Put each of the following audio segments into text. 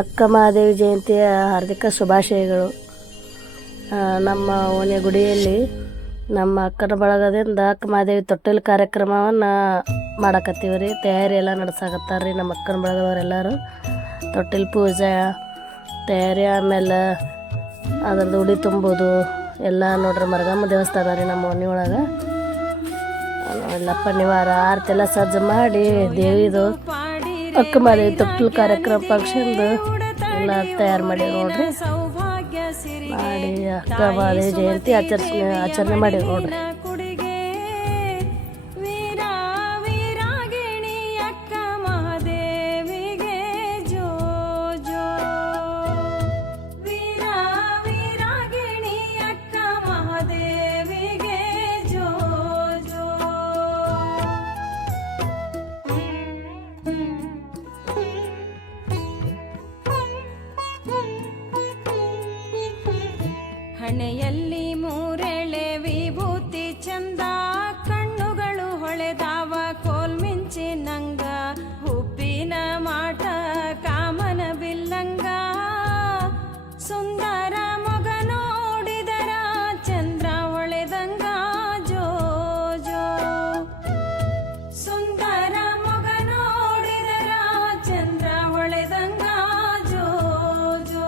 ಅಕ್ಕ ಮಹಾದೇವಿ ಜಯಂತಿಯ ಹಾರ್ದಿಕ ಶುಭಾಶಯಗಳು. ನಮ್ಮ ಓಣಿಯ ಗುಡಿಯಲ್ಲಿ ನಮ್ಮ ಅಕ್ಕನ ಬಳಗದಿಂದ ಅಕ್ಕ ಮಹಾದೇವಿ ತೊಟ್ಟಿಲು ಕಾರ್ಯಕ್ರಮವನ್ನು ಮಾಡಕತ್ತೀವಿ ರೀ. ತಯಾರಿ ಎಲ್ಲ ನಡೆಸಾಕತ್ತಾರೆ ರೀ ನಮ್ಮ ಅಕ್ಕನ ಬಳಗದವರೆಲ್ಲರೂ. ತೊಟ್ಟಿಲು ಪೂಜೆ ತಯಾರಿ, ಆಮೇಲೆ ಅದ್ರದ್ದು ಉಡಿ ತುಂಬೋದು ಎಲ್ಲ ನೋಡ್ರಿ. ಮರಗಮ್ಮ ದೇವಸ್ಥಾನ ರೀ ನಮ್ಮ ಓಣಿ ಒಳಗೆ. ಎಲ್ಲಪ್ಪ ನಿವಾರ ಆರತಿ ಎಲ್ಲ ಸಜ್ಜು ಮಾಡಿ ದೇವಿದು ಅಕ್ಕ ಮಹಾದೇವಿ ತೊಟ್ಟಿಲು ಕಾರ್ಯಕ್ರಮ ಫಂಕ್ಷನ್ದು ಎಲ್ಲ ತಯಾರು ಮಾಡಿ ನೋಡ್ರಿ. ಮಾಡಿ ಅಕ್ಕ ಮಹಾದೇವಿ ಜಯಂತಿ ಆಚರಣೆ ಮಾಡಿ ನೋಡ್ರಿ. ಹಣೆಯಲ್ಲಿ ಮೂರೆಳೆ ವಿಭೂತಿ ಚಂದ, ಕಣ್ಣುಗಳು ಹೊಳೆದಾವ ಕೋಲ್ಮಿಂಚಿ ನಂಗ, ಉಪ್ಪಿನ ಮಾಟ ಕಾಮನ ಬಿಲ್ಲಂಗ, ಸುಂದರ ಮೊಗ ನೋಡಿದರ ಚಂದ್ರ ಹೊಳೆದಂಗ ಜೋ ಜೋ, ಸುಂದರ ಮೊಗ ನೋಡಿದರ ಚಂದ್ರ ಹೊಳೆದಂಗ ಜೋ ಜೋ.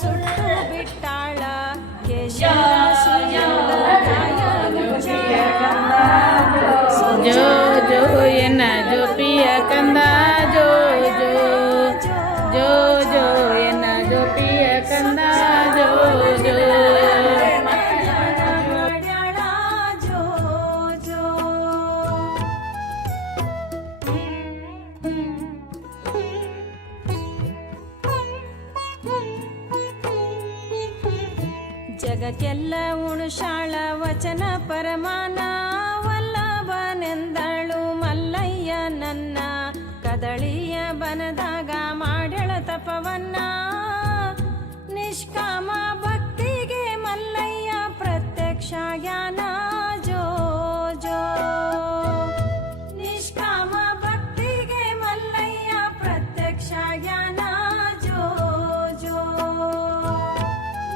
ಸುಟ್ಟು ಬಿಟ್ಟಾಳ ಜೋ ಜೋ ಎನ್ನ ಜೋ ಪಿಯ ಕಂದ ಜೋ ಜೋ ಜೋ ಜೋ ಎನ್ನ ಜೋ ಪಿಯ ಕಂದ ಜೋ ಜೋ. ಜಗಕ್ಕೆಲ್ಲ ಉಣುಷಾಳ ವಚನ ಪರಮಾನ, ವಲ್ಲಭನೆಂದಳು ಮಲ್ಲಯ್ಯ ನನ್ನ, ಕದಳಿಯ ಬನದಾಗ ಮಾಡ್ಯಳ ತಪವನ್ನ, ನಿಷ್ಕಾಮ ಭಕ್ತಿಗೆ ಮಲ್ಲಯ್ಯ ಪ್ರತ್ಯಕ್ಷ ಜ್ಞಾನ ಜೋ ಜೋ, ನಿಷ್ಕಾಮ ಭಕ್ತಿಗೆ ಮಲ್ಲಯ್ಯ ಪ್ರತ್ಯಕ್ಷ ಜ್ಞಾನ ಜೋ ಜೋ,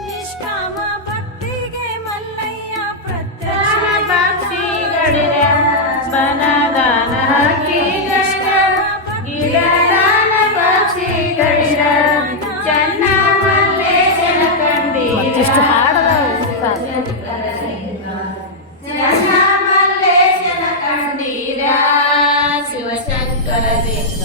ನಿಷ್ಕಾಮ ಭಕ್ತಿಗೆ ಮಲ್ಲಯ್ಯ ಪ್ರತ್ಯಕ್ಷ ಬನದಾನ ಮತ್ತಿಷ್ಟು ಹಾಡದಾವು ಚನ್ನ ಮಲ್ಲೇಶನ ಕಂಡೀರ ಶಿವಶಂಕರ ಲಿಂಗ,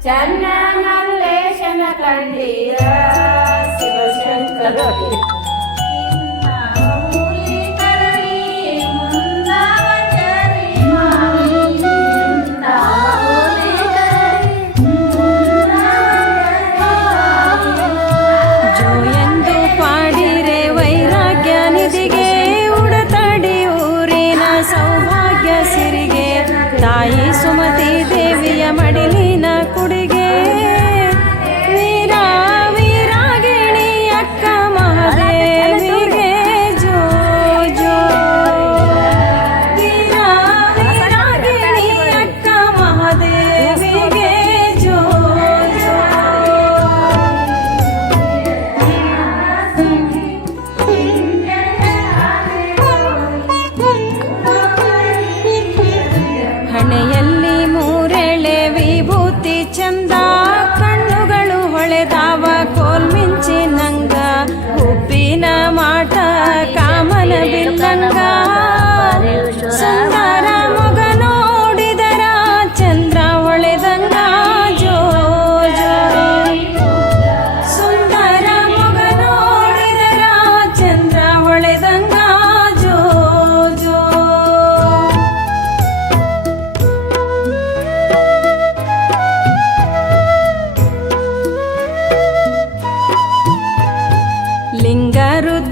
ಚನ್ನ ಮಲ್ಲೇಶನ ಕಂಡೀರ ಶಿವಶಂಕರ ಲಿಂಗ. ತಾಯಿ ಸುಮತಿ ದೇವಿಯ ಮಡಿಲಿನ ಕುಡಿಗೆ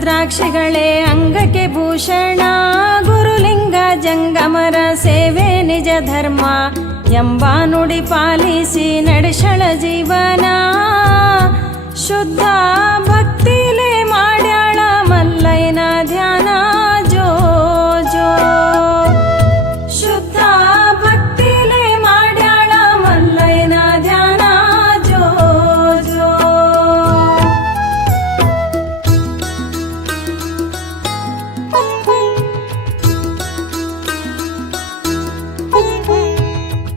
ರುದ್ರಾಕ್ಷಿಗಳೇ ಅಂಗಕ್ಕೆ ಭೂಷಣ, ಗುರುಲಿಂಗ ಜಂಗಮರ ಸೇವೆ ನಿಜ ಧರ್ಮ ಎಂಬ ನುಡಿ ಪಾಲಿಸಿ ನಡೆಸಳ ಜೀವನ. ಶುದ್ಧ ಭಕ್ತಿಲೇ ಮಾಡ್ಯಾಳ ಮಲ್ಲಯ್ಯನ ಧ್ಯಾನ ಜೋ ಜೋ. ಶುದ್ಧ ಭಕ್ತಿಲೇ ಮಾಡ್ಯಾಳ ಮಲ್ಲಯ್ಯನ ಧ್ಯಾನ ಜೋ ಜೋ.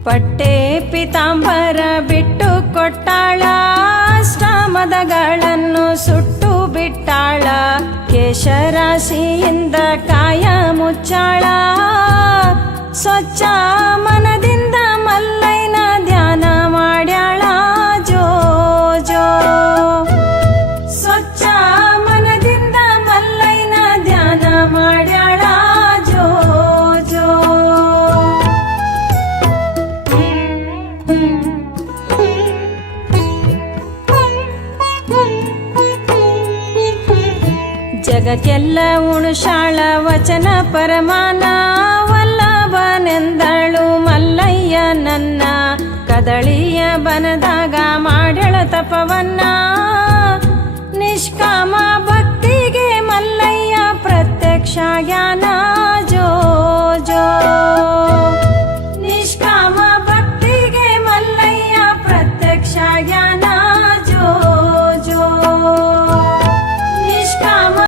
ಪಟ್ಟೆ ಪಿತಾಂಬರ ಬಿಟ್ಟು ಕೊಟ್ಟಾಳ, ಅಷ್ಟಮದಗಳನ್ನು ಸುಟ್ಟು ಬಿಟ್ಟಾಳ, ಕೇಶರಾಶಿಯಿಂದ ಕಾಯ ಮುಚ್ಚಾಳ. ಸ್ವಚ್ಛ ಮನದಿಂದ ಮಲ್ಲಯ್ಯನ ಧ್ಯಾನ ಮಾಡ್ಯಾಳ ಜೋ ಜೋ. ಸ್ವಚ್ಛ ಮನದಿಂದ ಮಲ್ಲಯ್ಯನ ಧ್ಯಾನ ಮಾಡ್ಯಾಳ ಜೋ ಜೋ. ಜಗಕ್ಕೆಲ್ಲ ಉಣುಷಾಳ ವಚನ ಪರಮಾನ, ವಲ್ಲಭನೆಂದಳು ಮಲ್ಲಯ್ಯ ನನ್ನ, ಕದಳಿಯ ಬನದಾಗ ಮಾಡ್ಯಳ ತಪವನ್ನ. ನಿಷ್ಕಾಮ